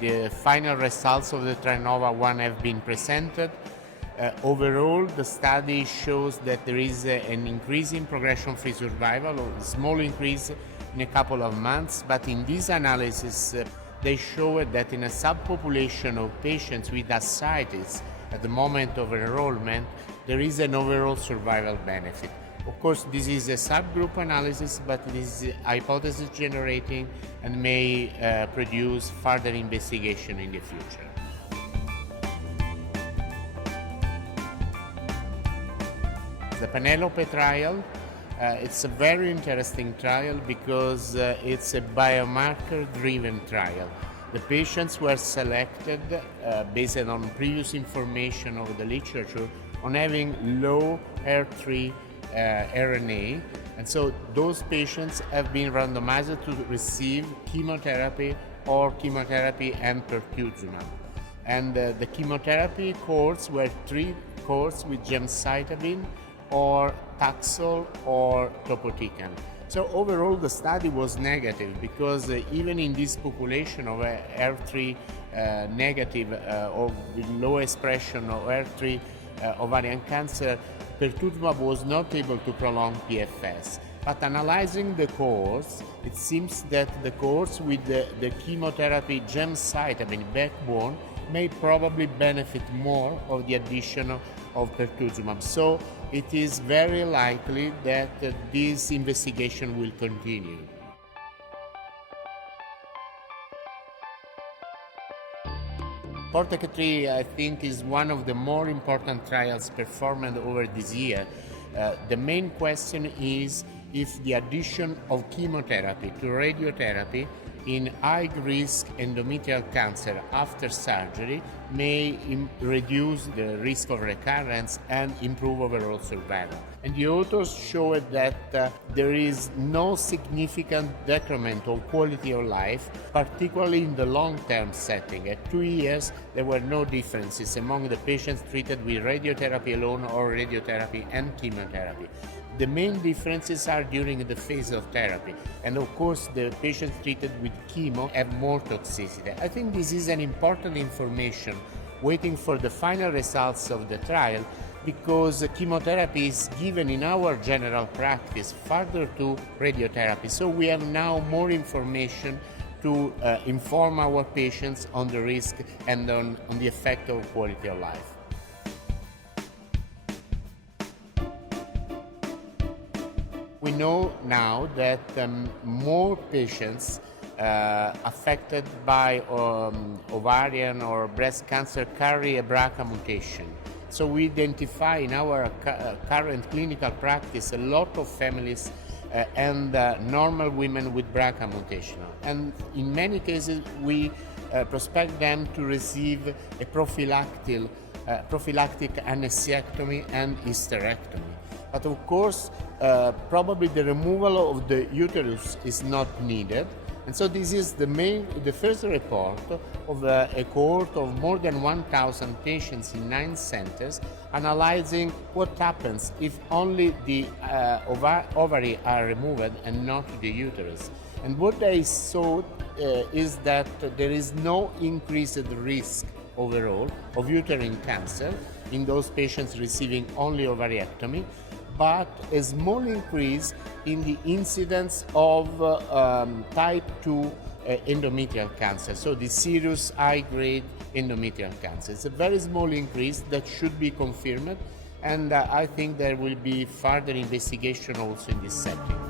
the final results of the TRINOVA-1 have been presented. Overall, the study shows that there is an increase in progression-free survival, or a small increase in a couple of months, but in this analysis, they show that in a subpopulation of patients with ascites at the moment of enrollment, there is an overall survival benefit. Of course, this is a subgroup analysis, but this is hypothesis generating and may produce further investigation in the future. The PENELOPE trial, it's a very interesting trial because it's a biomarker-driven trial. The patients were selected based on previous information of the literature on having low HER3 RNA, and so those patients have been randomized to receive chemotherapy or chemotherapy and pertuzumab. And the chemotherapy course were 3 courses with gemcitabine or Taxol or topotecan. So overall the study was negative because even in this population of HER3 negative or with low expression of HER3 ovarian cancer, pertuzumab was not able to prolong PFS. But analyzing the course, it seems that the course with the chemotherapy gemcitabine backbone may probably benefit more of the addition of pertuzumab. So it is very likely that this investigation will continue. PORTEC-3, I think, is one of the more important trials performed over this year. The main question is if the addition of chemotherapy to radiotherapy in high-risk endometrial cancer after surgery may reduce the risk of recurrence and improve overall survival. And the authors showed that there is no significant decrement of quality of life, particularly in the long-term setting. At 2 years, there were no differences among the patients treated with radiotherapy alone or radiotherapy and chemotherapy. The main differences are during the phase of therapy, and of course the patients treated with chemo have more toxicity. I think this is an important information waiting for the final results of the trial, because chemotherapy is given in our general practice further to radiotherapy. So we have now more information to inform our patients on the risk and on the effect of quality of life. We know now that more patients affected by ovarian or breast cancer carry a BRCA mutation. So we identify in our current clinical practice a lot of families and normal women with BRCA mutation. And in many cases we prospect them to receive a prophylactic asciectomy and hysterectomy. But of course, probably the removal of the uterus is not needed. And so this is the first report of a cohort of more than 1,000 patients in 9 centers analyzing what happens if only the ovary are removed and not the uterus. And what they saw is that there is no increased risk overall of uterine cancer in those patients receiving only ovariectomy, but a small increase in the incidence of type 2 endometrial cancer, so the serous high-grade endometrial cancer. It's a very small increase that should be confirmed, and I think there will be further investigation also in this setting.